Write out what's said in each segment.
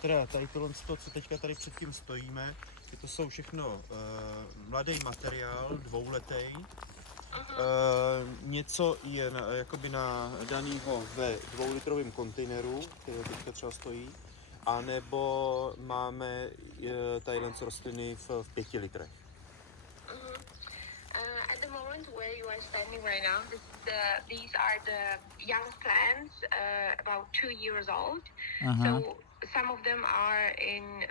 Teda tady tohle, co teďka tady předtím stojíme, to jsou všechno mladý materiál, dvouletý. Něco je jakoby danýho ve 2litrovém kontejneru, který teďka třeba stojí, anebo máme tadyhle rostliny v 5 litrech. At the moment where you are standing right now, these are the young plants, about 2 years old. So some of them are in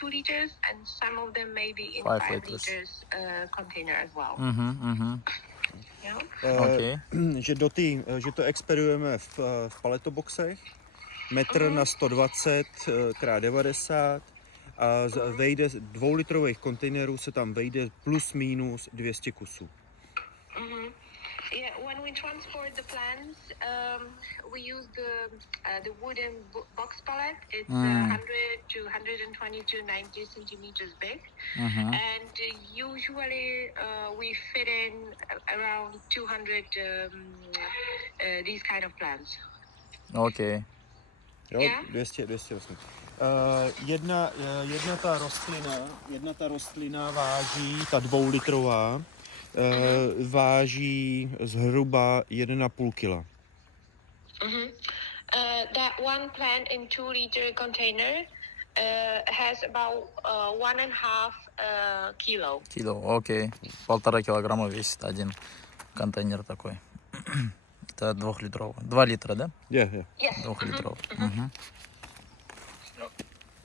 2 liters, and some of them may be in 5 liters container as well. Okay. Že to expedujeme v paletoboxech, metr na 120 x 90 a vejde 2litrových kontejnerů se tam vejde plus minus 200 kusů. Yeah, when we transport the plants, we use the wooden box pallet. It's 100 to 120 to 90 centimeters big, and usually we fit in around 200 these kind of plants. Okay. Jo, Yeah? 200 vlastně. Jedna ta rostlina váží, ta 2litrová, váží zhruba 1,5 kg. That one plant in 2 liter container has about 1.5 kilo. Кило, окей. 1,5 килограмма весит один контейнер такой. Это 2-литровый. 2 литра, да? Yes. 2-литровый.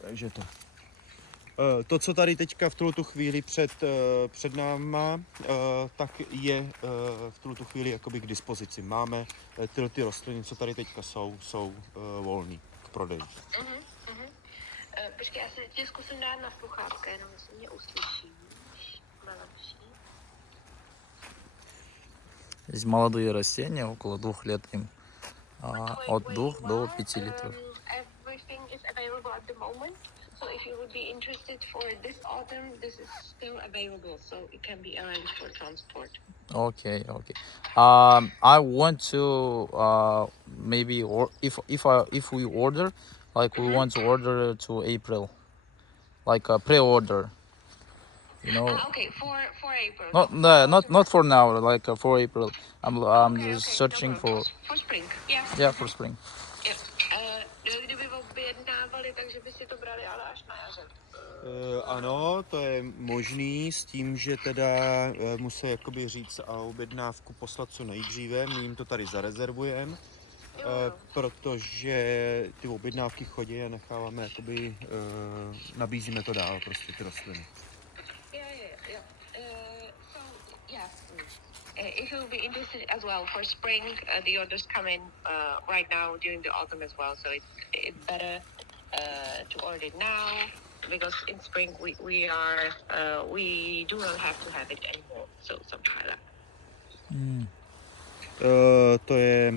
Takže to. To, co tady teďka v tuto chvíli před náma, tak je v tuto chvíli jakoby k dispozici. Máme ty rostliny, co tady teďka jsou volný k prodeji. Počkej, já se tě zkusím dát na sluchátka, jenom jestli mě uslyšíš. Lepší. Здесь молодые растения, около 2 лет им. От 2 до 5 литров. Everything is available at the moment. So if you would be interested for this autumn, this is still available, so it can be arranged for transport. Okay. I want to maybe, or if we order, like we want to order to April, like a pre-order, you know. Okay, for April. Not for now, like for April. I'm just searching no for spring. Yeah. Yeah, for spring. Kdyby objednávali, takže by si to brali ale až na jaře. Ano, to je možný s tím, že teda musí jakoby říct a objednávku poslat co nejdříve, my jim to tady zarezervujeme, protože ty objednávky chodí a necháváme jakoby, nabízíme to dál prostě ty rostliny. If you'll be interested as well for spring, the orders come in right now during the autumn as well. So it's better to order it now because in spring we do not have to have it anymore. So something like that. To je,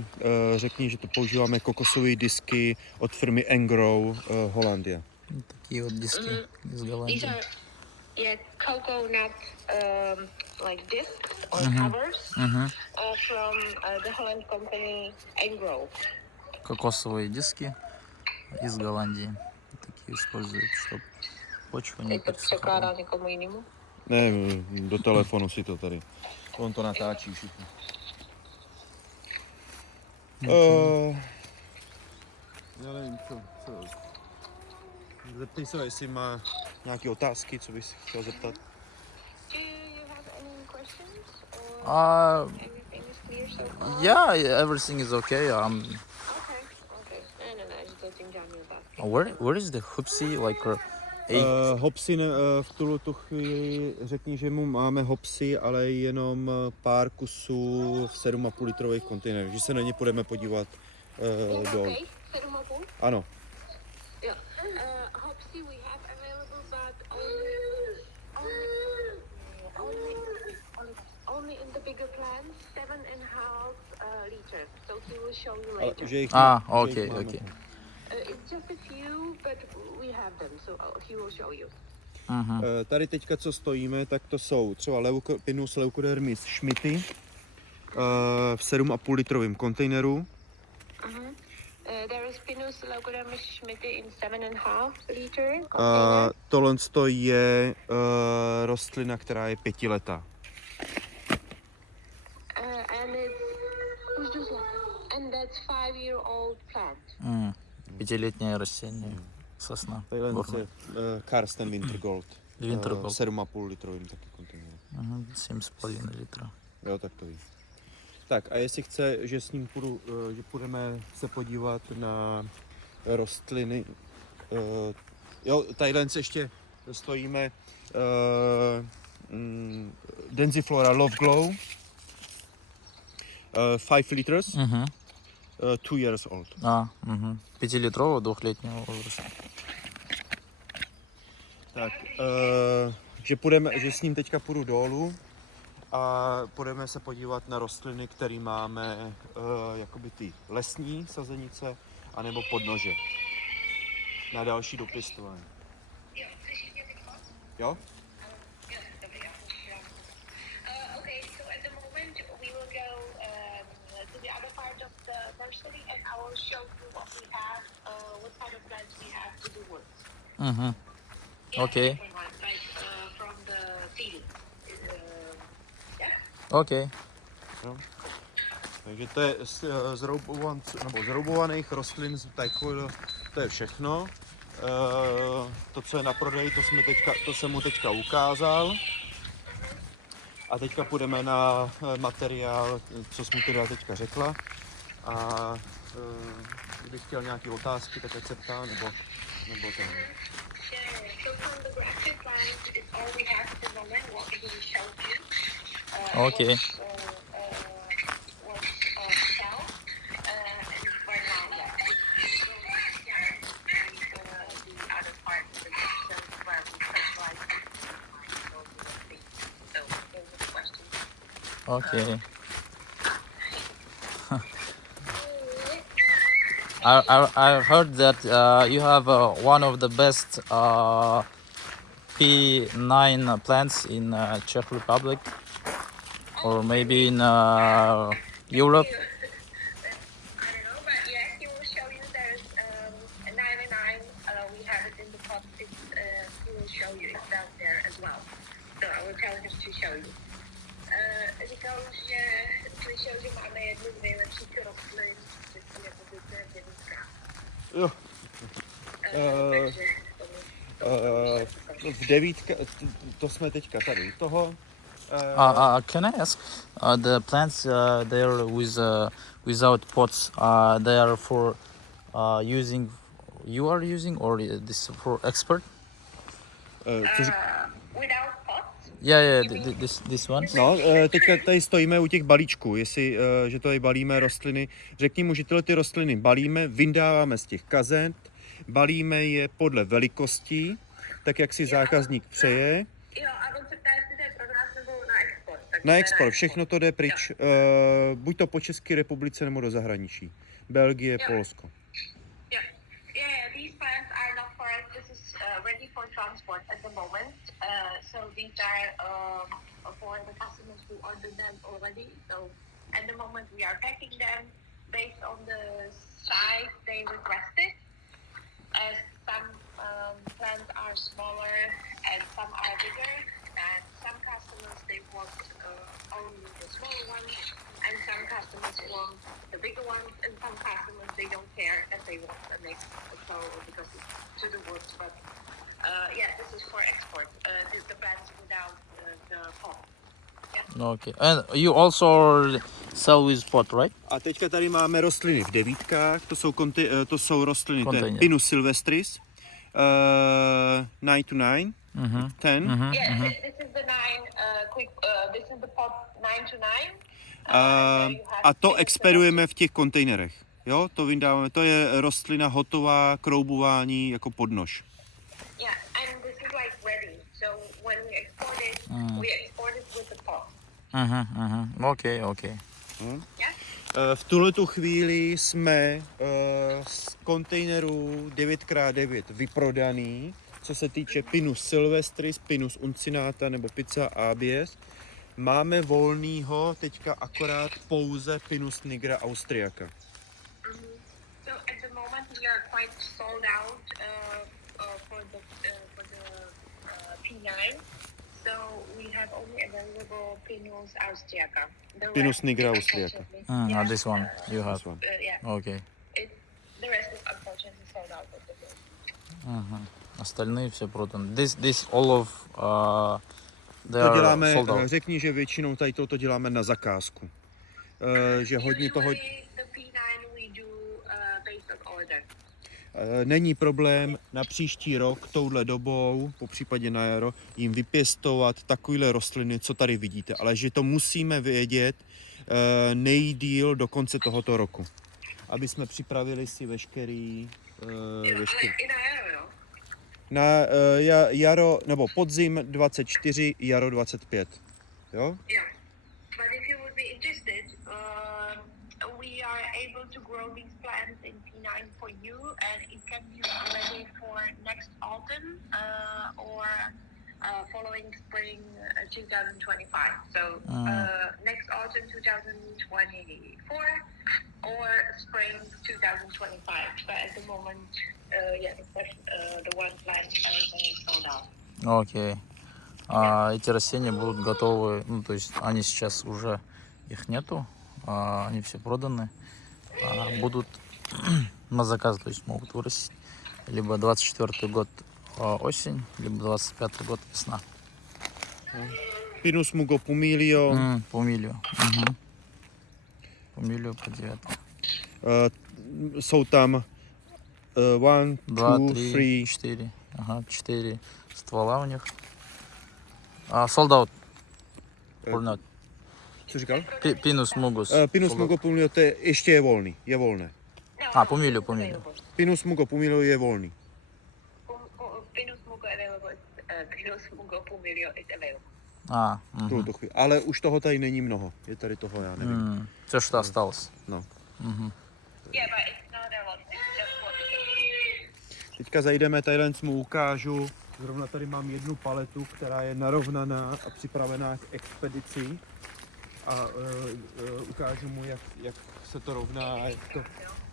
řekni, že to používáme kokosové disky od firmy Engrow Holandia. Такие вот диски из Голландии. These are coconut like discs or covers from the Holland company Engrow. Кокосовые диски из Голландии. Такие используют, чтобы почва не пересыхала. Někomu jinému? Ne, do telefonu si to tady. On to natáčí všechno. Já nevím, co. Zeptej se, jestli má nějaké otázky, co bys chtěl zeptat. Do you have any questions? Everything is clear so far? Yeah, everything is okay. Okay. Ne, že to tím žádný otázky. Where is the Hopsy, like Hopsy v tuto chvíli řekni, že mu máme hopsy, ale jenom pár kusů v 7,5 litrových kontejnerech, že se na ně půjdeme podívat dolů. 7,5? Ano. Yeah. Hopsy we have available, but only in the bigger plants, 7.5 liters. So he will show you later. Okay. It's just a few, but we have them, so he will show you. Tady teďka, co stojíme, tak to jsou třeba Pinus leucodermis schmidti v 7,5 litrovém kontejneru. There is Pinus Pinus Logodom Schmidt in 7.5 liter container. Tohle je rostlina, která je 5letá. And that's 5-year-old plant. Пятилетнее растение. Sosna. Tohle Gorný. je Karsten Wintergold. Wintergold. 7,5 litrovým taky kontejnerem. 7,5 литра. Jo, tak to ví. Tak a jestli chce, že s ním že půjdeme se podívat na rostliny. Jo, tadyhle ještě stojíme Densiflora Love Glow. 5 liters, 2 years old. 5-литрового двухлетнего возраста. Tak, že s ním teďka půjdu dolů a půjdeme se podívat na rostliny, které máme, jakoby ty lesní sazenice, anebo podnože na další dopěstování. Jo? Okay, so at the moment we will go to the other part of the nursery and I will show you what we have, what kind of plants we have to the woods. Okay. Different ones, like from the field. Yeah. Okay. Takže to je z roubovaných rostlin, to je všechno. To, co je na prodej, to jsem mu teďka ukázal. A teďka půjdeme na materiál, co jsem mu teda teďka řekla. A kdybych chtěl nějaké otázky, tak ať se ptá, nebo ten. So from the grafted plants, it's all we have at the moment, what we showed you. Okay. Okay. I heard that you have one of the best P9 plants in Czech Republic, or maybe in Europe. I don't know, but yes, he will show you. There's a 99. We have it in the pot. He will show you. It's down there as well. So I will tell him to show you. Říkal, že slyšel, že máme jednu z nejlepších rostlin v České republice v Děvická. Jo. V devítka, to jsme teďka tady u toho. Can I ask, the plants they are without pots, they are for using, you are using, or this for export? Without pots? Yeah, this one. No, teďka tady stojíme u těch balíčků, že tady balíme rostliny. Řekni mu, že tyhle ty rostliny balíme, vyndáváme z těch kazet, balíme je podle velikostí, tak jak si zákazník přeje. Jo, a on se ptá, jestli to je pro nás nebo na export. Na export, všechno to jde pryč, buď to po České republice nebo do zahraničí. Belgie, Polsko. Yeah, these plants are not for us. This is ready for transport at the moment. So these are for the customers who ordered them already. So at the moment we are packing them based on the size they requested. As some plants are smaller and some are bigger. And some customers, they want only the smaller ones, and some customers want the bigger ones, and some customers, they don't care and they want a mix, so because it's to the woods. But yeah, this is for export. The plants without the pot. Yeah. Okay, and you also sell with pot, right? A teďka tady máme rostliny v devítkách, to jsou rostliny, to je Kontejner. Pinus silvestris, 9 to 9, 10. Yeah, this is the 9, this is the pot 9 to 9. A to expedujeme v těch kontejnerech. Jo, to vydáváme, to je rostlina hotová k roubování jako podnož. Yeah, and this is like ready. So when we export it with the pot. Okay. Yeah? V tuhletu chvíli jsme z kontejnerů 9x9 vyprodaný, co se týče Pinus silvestris, Pinus uncinata nebo Pica abies. Máme volnýho teďka akorát pouze Pinus nigra austriaca. So at the moment we are quite sold out for the P9. So we have only available Pinus Austriaca. The Pinus rest, nigra Austriaca. unfortunately, This one you have. This one. yeah, Okay. the rest is unfortunately sold out of the book. Остальные все проданы. This all of they To are děláme, sold out. řekni, že většinou tady to děláme na zakázku. Že hodně toho Usually the P9 we do based on order. není problém na příští rok touhle dobou, po případě na jaro, jim vypěstovat takovéhle rostliny, co tady vidíte. Ale že to musíme vědět nejdýl do konce tohoto roku. Aby jsme připravili si veškerý... Ale i na jaro, jo? Na jaro, nebo podzim 24, jaro 25. Jo? Yeah. But if you would be interested, we are able to grow these plants in P9 for you, and it can be ready for next autumn or following spring 2025. So next autumn 2024 or spring 2025. But at the moment, the one plant is sold out. Окей. Эти растения будут готовы, ну то есть они сейчас уже их нету, они все проданы, будут на заказ, то есть могут вырастить либо 24 год осень, либо 25 год весна. Pinus mugo pumilio. Пумилию. Пумилию по 9. Jsou tam 1, 2, 2, 3, 3. 4. Ага, 4 ствола у них. Sold out. Or not. Co říkal? Pinus mugus. Pinus sold mugo out. pumilio, to je, ještě je volný, je volné. Пумилию. Pinus mugo pumilio je volný. Pinus mugo available. Pinus mugo pumilio is available. V tuto chvíli. Ale už toho tady není mnoho. Je tady toho, já nevím. Все, что осталось. No. Yeah, but it's not a lot. It's just what you can see. Teďka zajdeme, tadyhle mu ukážu. Zrovna tady mám jednu paletu, která je narovnaná a připravená k expedici. A ukážu mu, jak se to rovná a jak to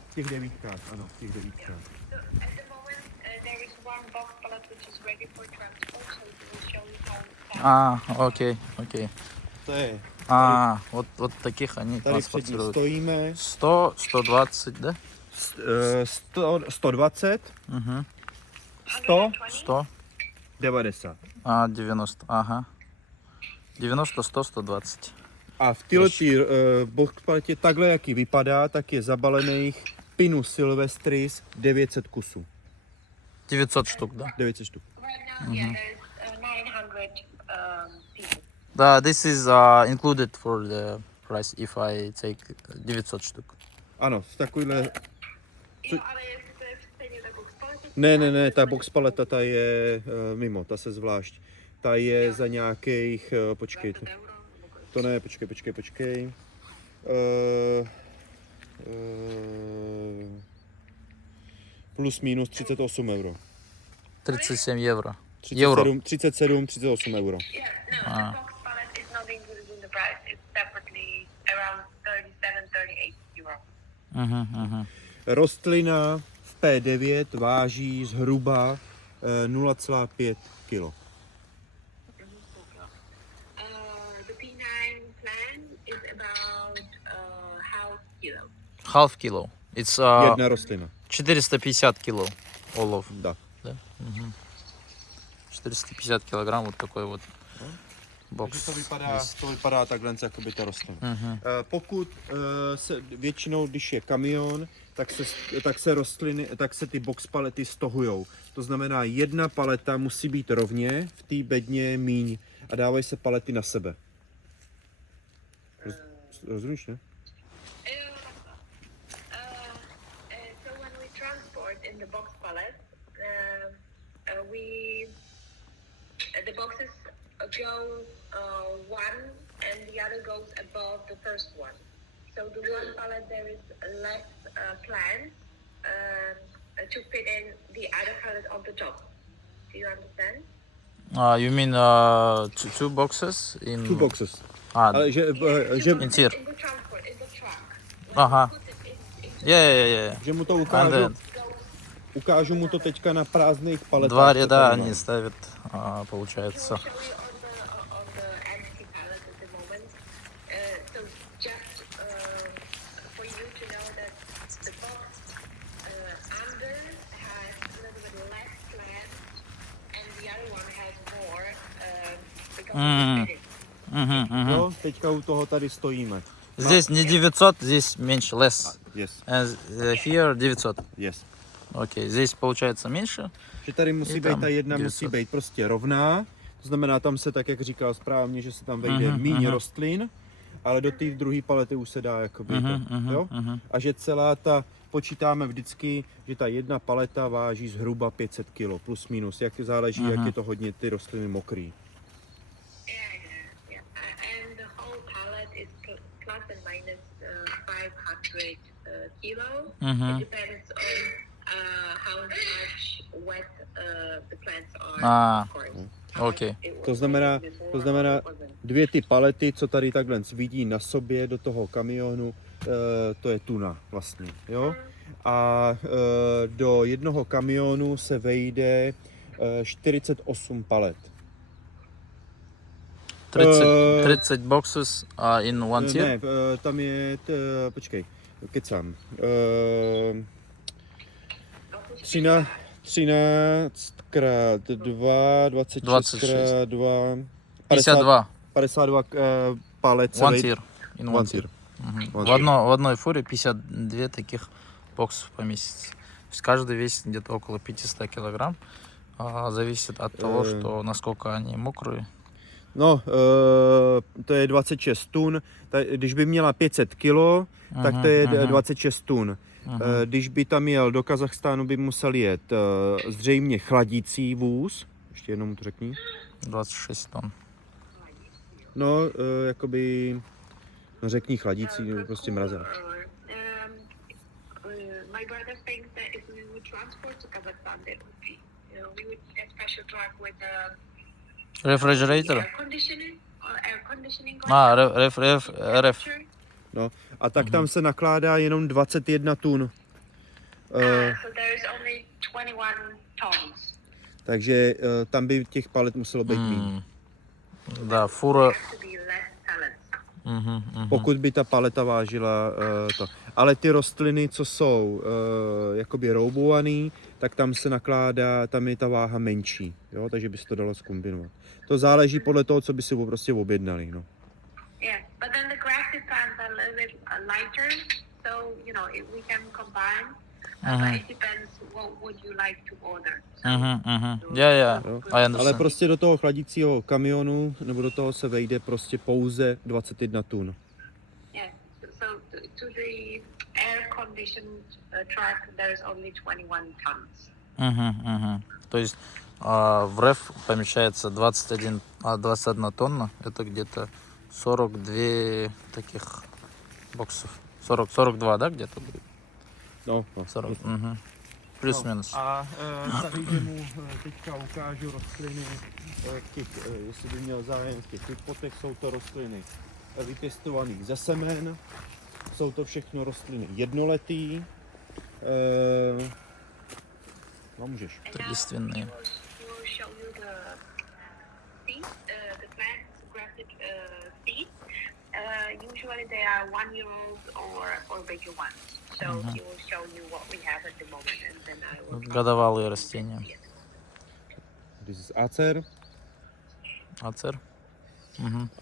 v těch devítkách. Ano, v těch devítkách. So at the moment, there is one box pallet which is ready for transport, so we will show you how it's Окей. To je, Вот таких они tady před ní транспортируют. stojíme. 100, 120, да? 120, Угу. 100, 100, 90. 90, ага. 90, 100, 120. A v této box paletě takhle, jak ji vypadá, tak je zabalených Pinus silvestris 900 kusů. 900 штук, да? 900 štuk. right now. Yeah, there's 900 pieces. Да, this is included for the price if I take 900 штук. Ano, v takovýhle... Ale jestli to je stejně tak box pallet, Ne, ta box paleta ta je mimo, ta se zvlášť. Ta je za nějakých, počkejte, euro, nebo kolik? to ne, počkej. Plus minus 38 euro. 37 евро. 37, 38 euro. Yeah, no, the box pallet is not included in the price. It's separately around 37, 38 euro. Угу. Rostlina v P9 váží zhruba 0,5 kg. The P9 plant is about half kilo. Half kilo. It's Jedna rostlina. 450 кило. All of. Da. 450 килограмм, вот такой вот бокс. Takže to vypadá takhle, jako by ta rostlina. Pokud se většinou, když je kamion, tak se ty box palety stohujou. To znamená, jedna paleta musí být rovně, v té bedně míň a dávají se palety na sebe. Rozumíš, ne? So when we transport in the box pallet, the boxes go one and the other goes above the first one. So the one pallet there is less plants to fit in the other pallet on the top. Do you understand? You mean two boxes in? Two boxes. А, Že in tier. In the transport, in the truck. Ага. Put it in Yeah. že mu to And ukážu. then, go ukážu mu to teďka na prázdných paletách. Два co ряда tady они mám. ставят, получается. Show you on the empty palette at the moment. So just for you to know that the box under has a little bit less plants and the other one has more because of the fitting. Мгм, мгм. Jo, teďka u toho tady stojíme. Здесь не 900, здесь меньше, less. Yes, Here 900. yes. Окей, здесь получается меньше. Že tady musí Je být, tam ta jedna 900. musí být prostě rovná, to znamená, tam se tak, jak říkal správně, že se tam vejde míň rostlin, ale do té druhé palety už se dá jakoby to, jo? A že celá ta, počítáme vždycky, že ta jedna paleta váží zhruba 500 kg, plus minus, jak záleží, jak je to hodně ty rostliny mokrý. Yeah. And the whole palette is plus and minus 500 kilos. It depends on how much wet the plants are, of course. Окей. To znamená, dvě ty palety, co tady takhle vidí na sobě do toho kamionu, to je tuna vlastně, jo? A do jednoho kamionu se vejde 48 palet. 30 boxes in one tier. Ne, tam je, počkej, kecám. 13 krát 2, 26 krát 2, 52. 52 palet se One vejde. tier. In One one tier. tier. Мгм. One В одной фуре 52 таких боксов поместится. То есть каждый весит где-то около 500 килограмм. Зависит от того, что насколько они mokрые. No, to je 26 tun. Když by měla 500 kg, tak to je 26 tun. Když by tam jel do Kazachstánu, by musel jet zřejmě chladící vůz. Ještě jednou mu to řekni. 26 тонн. No, jakoby, no řekni chladící, prostě mrazák. My brother thinks that if we would transport to Kazakhstan, that would be, we would need a special truck with Refrigerator. air conditioning. RF. No, a tak tam se nakládá jenom 21 tun. So there is only 21 tons. Takže tam by těch palet muselo být méně. Да, фура. To be less pallets. Pokud by ta paleta vážila to. Ale ty rostliny, co jsou jakoby roubovaný, tak tam se nakládá, tam je ta váha menší, jo? Takže by se to dalo zkombinovat. To záleží podle toho, co by si prostě objednali. No. Yeah, but then the grafted plants are a little bit lighter, so we can combine. But it depends what would you like to order. Yeah, Jo? I understand. Ale prostě do toho chladícího kamionu, nebo do toho se vejde prostě pouze 21 tun. Yeah, so to the air conditioned truck there is only 21 tons. То есть в РЭФ помещается 21 тонна. Это где-то 42 таких боксов. 42, да, где-то будет? No, 40. Плюс-минус. A tady, že mu teďka ukážu rostliny, jestli by měl zájem v těch potech, jsou to rostliny vypěstované ze semen, jsou to všechno rostliny jednoletý. No, můžeš. Лиственные. We'll show you the seeds, the plants grafted seeds. Usually they are 1 year old or bigger ones. So he will show you what we have at the moment, and then I will. Годовалые растения. This is acer. Ацер.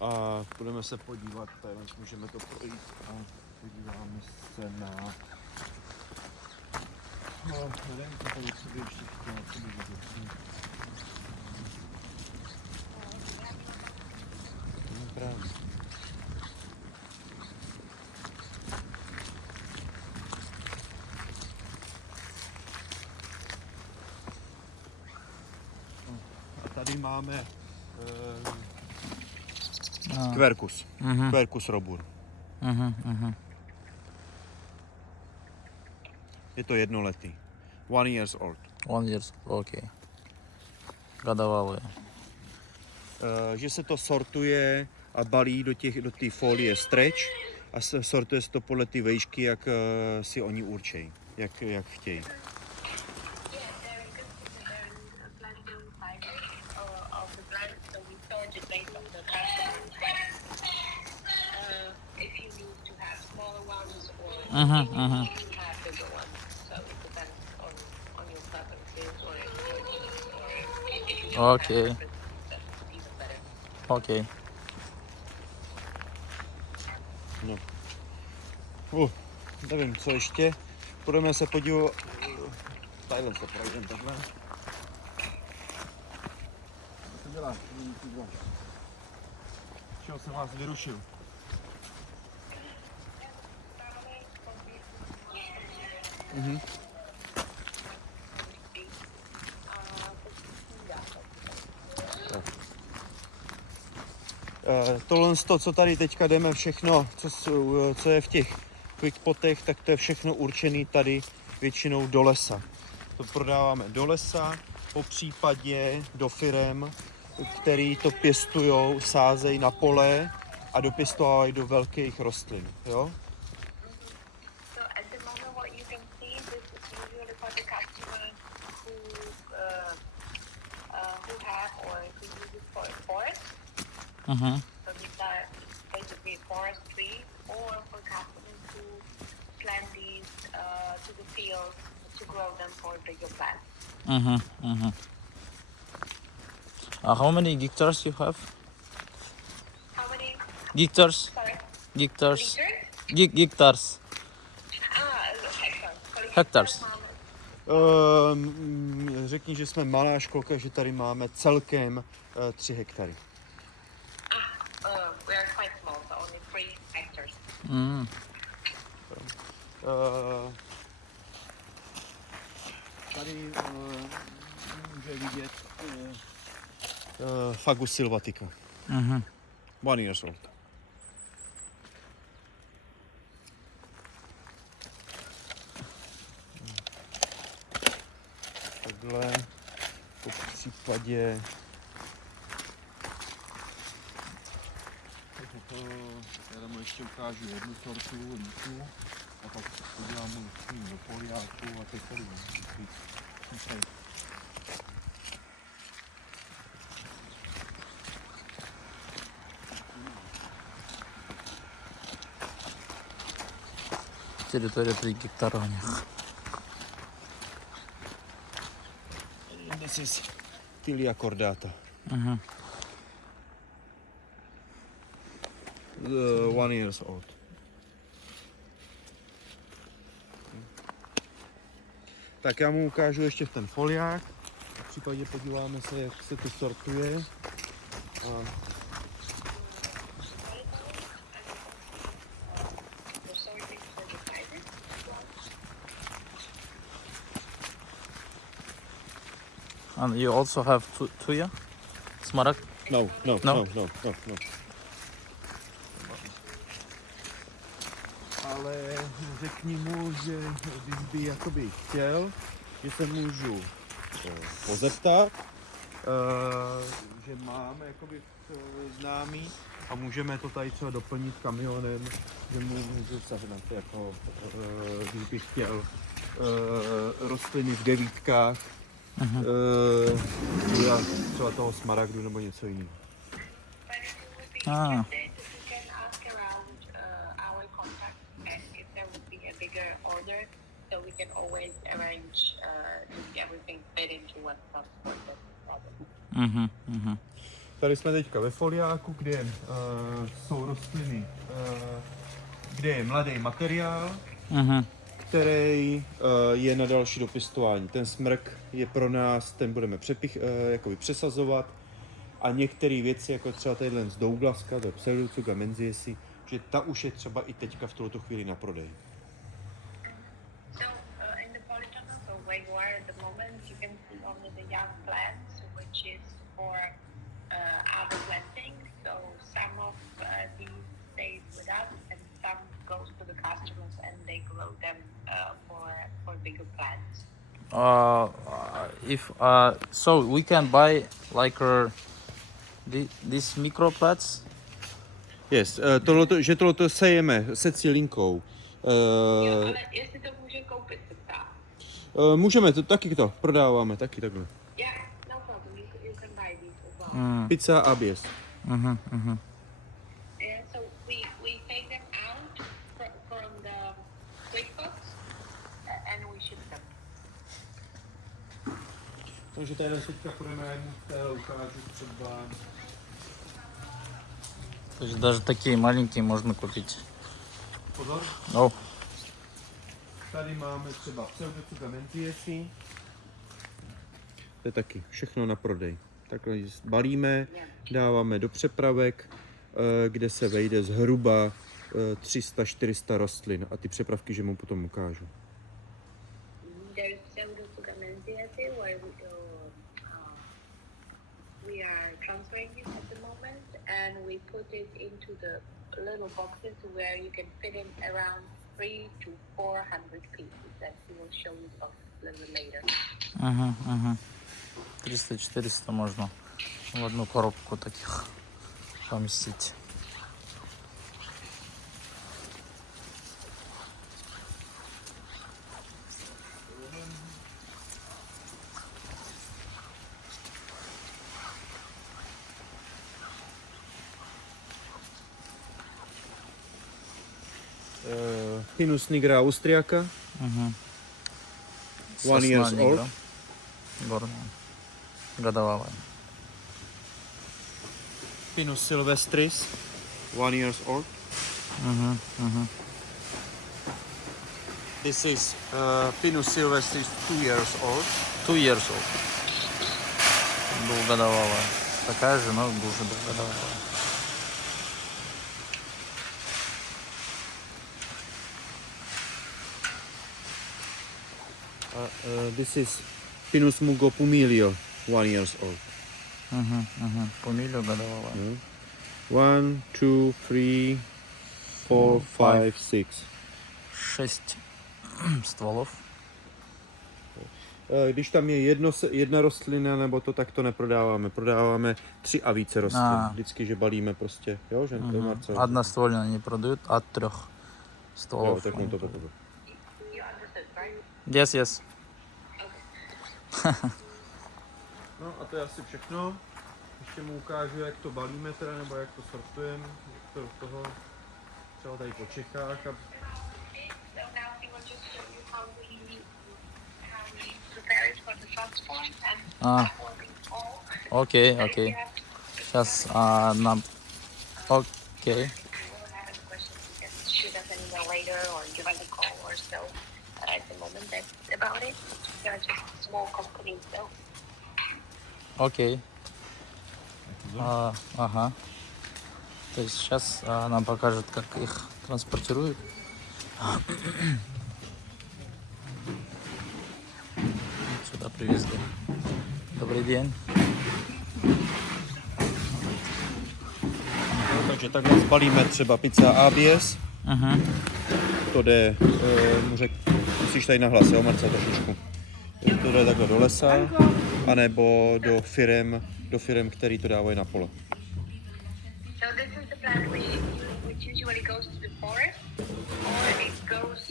A budeme se podívat, tady můžeme to projít a podíváme se na... No, nevím, co tady sobě ještě chtěla, co by vidět. No, právě. A tady máme Quercus. Quercus robur. Je to jednoletý. 1 years old. 1 year, окей. Годовалые. Že se to sortuje a balí do té folie stretch a sortuje se to podle ty vejšky, jak si oni určejí, jak chtějí. Mhm, mhm. We have bigger ones, so it depends on your preferences or your needs, or if you don't have Okay, preferences, that's even better. okay. No. Nevím, co ještě. Budeme se podívat. Tadyhle se projdeme takhle. Co děláš? Čeho jsem vás vyrušil? Mhm. Tohle, co tady teďka jdeme, všechno, co je v těch quickpotech, tak to je všechno určený tady většinou do lesa. To prodáváme do lesa, po případě do firem, který to pěstujou, sázejí na pole a dopěstovávají do velkých rostlin. Jo? So at the moment, what you can see, this is usually for the customers who have or who use it for a forest. Mhm, So these are basically forest trees, or for customers who plant these to the field to grow them for bigger plants. mhm, mhm. How many hectares you have? How many? Hectares, Sorry, hectares, liters? hectares, Hectares. Sorry, Hectares. máme. Řekni, že jsme malá školka, že tady máme celkem 3 hektary. We are quite small, so only 3 hectares. Mm. Tady může vidět Fagus sylvatica. Mhm. 1 years old. Takhle, po případě já vám ještě ukážu jednu sortu líku a pak podívám s ním do poliáku a teď tady víc. Территория 3 гектара у них. This is Tilia cordata. Mhm. 1 years old. Tak já mu ukážu ještě ten foliák. V případě podíváme se, jak se to sortuje. A The sorting for the sizes. And you also have tuya, smaragd. no. Ale řekni mu, že když by jakoby chtěl, že se můžu pozeptat, že máme jakoby známý a můžeme to tady třeba doplnit kamionem, že mu můžu sehnat jako, když bych chtěl rostliny v devítkách, třeba toho smaragdu nebo něco jiného. But if you would be Ah. interested, you can ask around our contact, and if there would be a bigger order, so we can always arrange to get everything fit into one transport. That's no problem. Mhm, mhm. Tady jsme teďka ve foliáku, kde jsou rostliny, kde je mladý materiál, Mhm. který je na další dopěstování. Ten smrk je pro nás, ten budeme jakoby přesazovat a některé věci, jako třeba tadyhle z Douglaska, to je Pseudocuga menziesi, že ta už je třeba i teďka v tuto chvíli na prodej. So in the polytunnel, so where you are at the moment, you can see only the young plants, which is for other planting. So some of these stays with us, and some goes to the customers, and they grow them for bigger plants. If so, we can buy like these micro plants. Yes, že tohleto sejeme se cilinkou. Ale jestli to může koupit, se ptá. Můžeme, to taky to prodáváme, taky takhle. Yeah, no problem. You can buy these as well. Pizza Abies. Mhm, mhm. Yeah, so we take them out from the Takže tady teďka půjdeme, ukážu třeba. То есть даже такие маленькие можно купить. Pozor, О, tady máme třeba Pseudocuga menziesi. To je taky všechno na prodej. Takhle balíme, dáváme do přepravek, kde se vejde zhruba 300-400 rostlin a ty přepravky, že mu potom ukážu. There's Pseudocuga menziesi where we are transferring it at the moment, and we put it into the little boxes where you can fit in around 300 to 400 pieces that we will show you a little later. 300-400 можно в одну коробку таких поместить. Pinus nigra austriaca, 1 years Сосна old. негра. Горная. Годовалая. Pinus sylvestris, 1 years old. This is Pinus sylvestris, 2 years old. 2 years old. Двухгодовалая. Такая же, но уже двухгодовалая. This is Pinus mugo pumilio, 1 years old. Пумилио годовалая. 1, 2, 3, 4, 5, 6. 6 стволов. Když tam je jedna rostlina nebo to, tak to neprodáváme. Prodáváme 3 a více rostlin. Vždycky, že balíme prostě, jo, že Marcel? Одноствольно не продают от 3 Jo, стволов. tak mu to pochopil. You understood, right? Yes, yes. No a to je asi všechno. Ještě mu ukážu, jak to balíme teda, nebo jak to sortujeme. Jak to do toho, třeba tady po Čechách. A So now we will just show you how we prepare it for the transport and А, holding all. окей, If you окей. have Сейчас нам... Окей. If you will have any questions, you can shoot us an email later or give us a call or so. But at the moment, that's about it. We are just a small company, so Окей. Ага. То есть сейчас нам покажут, как их транспортируют. Сюда привезли. Добрый день. no, takže takhle zbalíme třeba pizza ABS. To jde, musíš tady nahlas, jo, Marcel, trošičku. To jde takhle do lesa, anebo do firem, který to dávají na pole. So this is the plant which usually goes to the forest, or it goes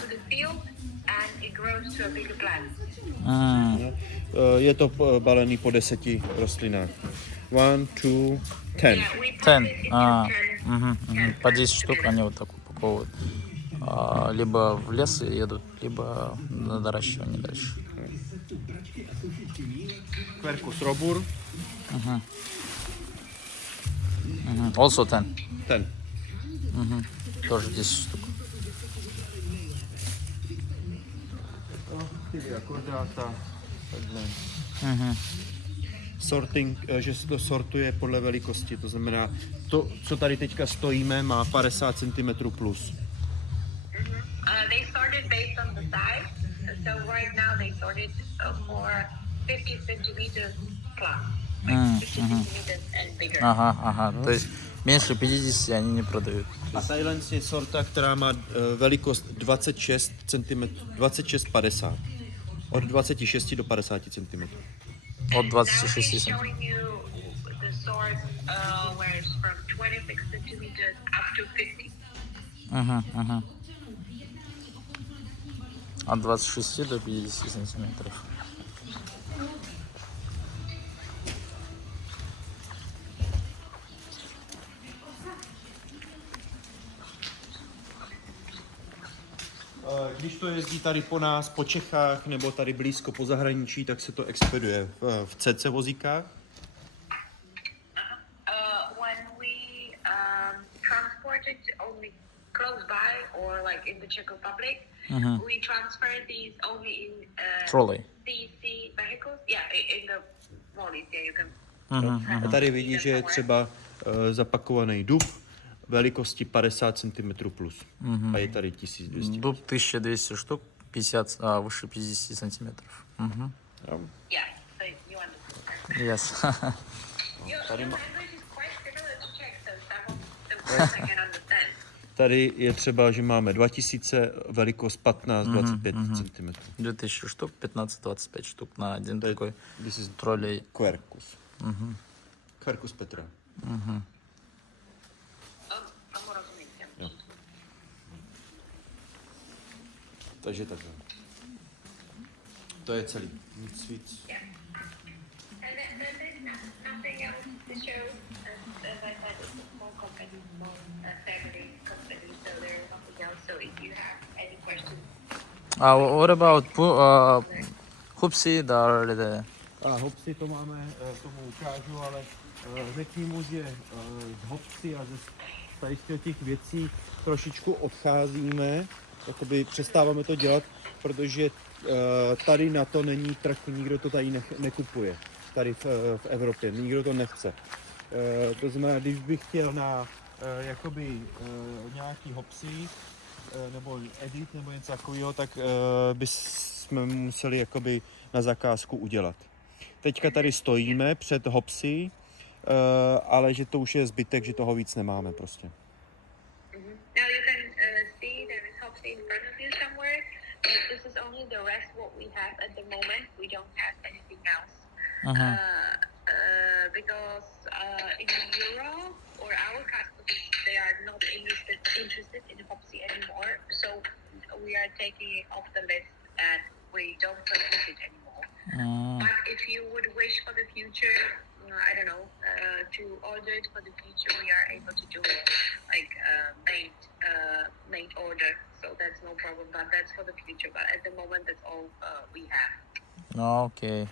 to the field and it grows to a bigger plant. Je to balený po 10 rostlinách. 1, 2, 10. Yeah, we put 10. it into 10 По 10 plants штук together. они вот так упаковывают. Либо в лес едут, либо на доращивание дальше. Quercus robur, Also 10. 10. Тоже 10 штук. Ty akordáta, takhle. Sorting, že se to sortuje podle velikosti, to znamená, to, co tady teďka stojíme, má 50 cm plus. They sorted based on the size. So right now they sorted for 50 centimeters plus. Like 50 centimeters and bigger. Ага. То есть меньше 50 они не продают. A Thailand je sorta, která má velikost 26 cm, 26-50. Od 26 do 50 cm. От Now 26 he's сантиметров. showing you the sort where it's from 26 centimeters up to 50. От 26 до 50 сантиметров. když to jezdí tady po nás, po Čechách, nebo tady blízko po zahraničí, tak se to expeduje v CC vozíkách. When we transport it only close by or like in the Czech Republic, we transfer these only in Trolley. CC vehicles. Yeah, in the trolleys. Yeah, you can. A tady vidí, že je třeba zapakovaný dub velikosti 50 cm plus. A je tady 1200. Дуб 1200 штук, 50, выше 50 сантиметров. Мгм. Yeah, so you understand. Yes. Your language is quite similar to Czech, so some of the words I can understand. Tady je třeba, že máme 2000, velikost 15-25 cm. 2000 штук, 15-25 штук на один такой This is троллей. Quercus. Quercus Petra. Tomu rozumím. Jo. Takže takhle. To je celý. Nic víc. Yeah. And then there's nothing else to show. As I said, it's a small company, small family company, so there's nothing else. So if you have any questions, What about Hupsi? Daar de... A hopsy to máme, tomu ukážu, ale řekni mu, že z hopsy a ze těch věcí trošičku odcházíme, jakoby přestáváme to dělat, protože tady na to není trh, nikdo to tady nekupuje, tady v Evropě, nikdo to nechce. To znamená, když bych chtěl na jakoby nějaký hopsy, nebo edit, nebo něco takového, tak bychom museli jakoby na zakázku udělat. Teďka tady stojíme před hopsy, ale že to už je zbytek, že toho víc nemáme prostě. now you can see there is Hopsy in front of you somewhere. But this is only the rest what we have at the moment. We don't have anything else. Because in Europe or our customers, they are not interested in Hopsy anymore. So we are taking it off the list and we don't produce it anymore. But if you would wish for the future, I don't know, to order it for the future, we are able to do it like made order. So that's no problem. But that's for the future. But at the moment, that's all we have. Ну, окей.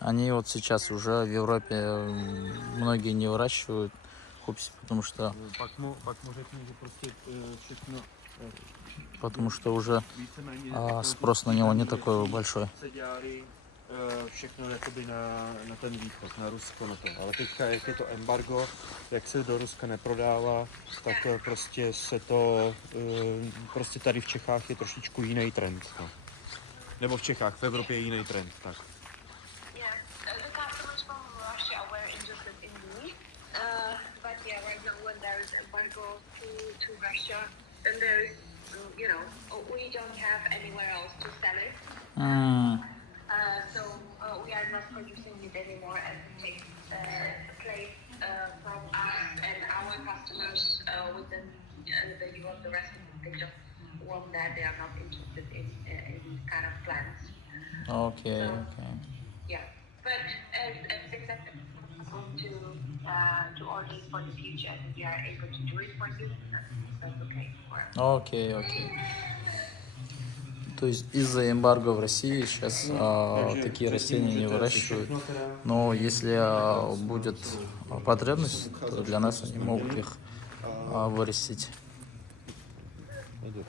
Они вот сейчас уже в Европе многие не выращивают Hupsi, потому что Pak mu řekni, že prostě všechno потому что уже víceméně спрос на него не такой большой. se dělali všechno jakoby na ten východ, na Rusko, na to. Ale teďka, jak je to embargo, jak se do Ruska neprodává, tak prostě se to, prostě tady v Čechách je trošičku jiný trend. No. Nebo v Čechách, v Evropě je jiný trend, tak. Yeah, the customers from Russia were interested in me. But yeah, right now when there is embargo to Russia, then there is, you know, we don't have anywhere else to sell it. So we are not producing it anymore and it takes place from us and our customers within the Europe, the rest of the they just want that, they are not interested in these kind of plans. Okay. Yeah, but as I said, to order it for the future and we are able to do it for you, that's okay for us. Окей. То есть из-за эмбарго в России сейчас такие растения не выращивают. Но если будет потребность, то для нас они могут их вырастить.